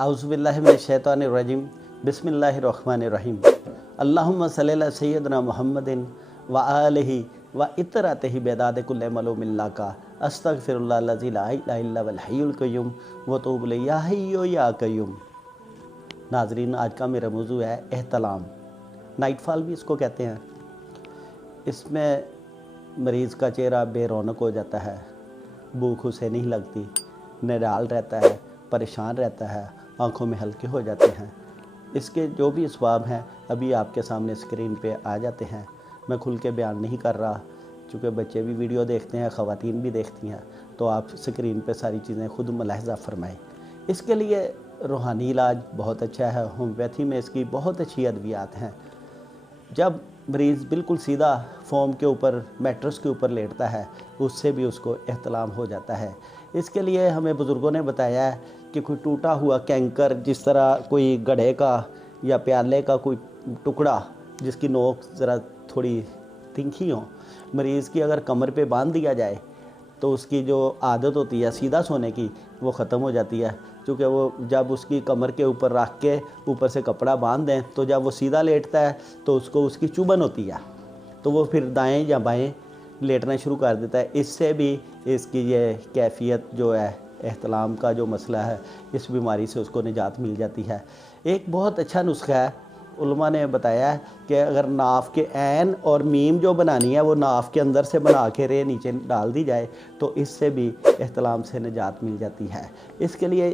आउज़ुबिल्लाहि मिनश्शैतानिर्रजीम बिस्मिल्लाहिर्रहमानिर्रहीम अल्लाहुम्मा सल्लि अला सय्यिदिना मुहम्मदिन व आलिहि व इतरतिहि बिदाद कुल्लि मलूमिल्ला का अस्तगफिरुल्लाहल्लज़ी ला इलाहा इल्ला हुवल हय्युल क़य्यूम व अतूबु इलैहि या हय्यु या क़य्यूम। नाज़रीन, आज का मेरा मौज़ू है एहतलाम। नाइटफॉल भी इसको कहते हैं। इसमें मरीज़ का चेहरा बेरौनक हो जाता है, भूख उसे नहीं लगती, निराल रहता है, परेशान रहता है, आँखों में हल्के हो जाते हैं। इसके जो भी असबाब हैं अभी आपके सामने स्क्रीन पे आ जाते हैं। मैं खुल के बयान नहीं कर रहा, चूँकि बच्चे भी वीडियो देखते हैं, ख़वातीन भी देखती हैं, तो आप स्क्रीन पे सारी चीज़ें खुद मुलाहिज़ा फरमाएँ। इसके लिए रूहानी इलाज बहुत अच्छा है। होम्योपैथी में इसकी बहुत अच्छी अद्वियात हैं। जब मरीज़ बिल्कुल सीधा फोम के ऊपर, मैट्रेस के ऊपर लेटता है, उससे भी उसको एहतलाम हो जाता है। इसके लिए हमें बुज़ुर्गों ने बताया है कि कोई टूटा हुआ कैंकर, जिस तरह कोई गड्ढे का या प्याले का कोई टुकड़ा जिसकी नोक ज़रा थोड़ी तिखी हो, मरीज़ की अगर कमर पे बांध दिया जाए तो उसकी जो आदत होती है सीधा सोने की, वो ख़त्म हो जाती है। क्योंकि वो जब उसकी कमर के ऊपर रख के ऊपर से कपड़ा बांध दें तो जब वो सीधा लेटता है तो उसको उसकी चुभन होती है, तो वो फिर दाएं या बाएं लेटना शुरू कर देता है। इससे भी इसकी ये कैफियत जो है, एहतलाम का जो मसला है, इस बीमारी से उसको निजात मिल जाती है। एक बहुत अच्छा नुस्खा है, उलमा ने बताया है कि अगर नाफ के ऐन और मीम जो बनानी है वो नाफ के अंदर से बना के रे नीचे डाल दी जाए तो इससे भी एहतलाम से निजात मिल जाती है। इसके लिए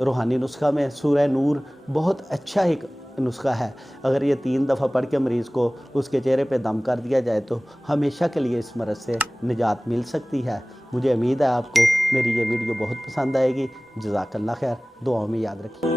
रूहानी नुस्खा में सूरह नूर बहुत अच्छा एक नुस्खा है। अगर ये 3 दफ़ा पढ़ के मरीज़ को उसके चेहरे पे दम कर दिया जाए तो हमेशा के लिए इस मरज़ से निजात मिल सकती है। मुझे उम्मीद है आपको मेरी ये वीडियो बहुत पसंद आएगी। जज़ाकल्लाह खैर, दुआओं में याद रखिए।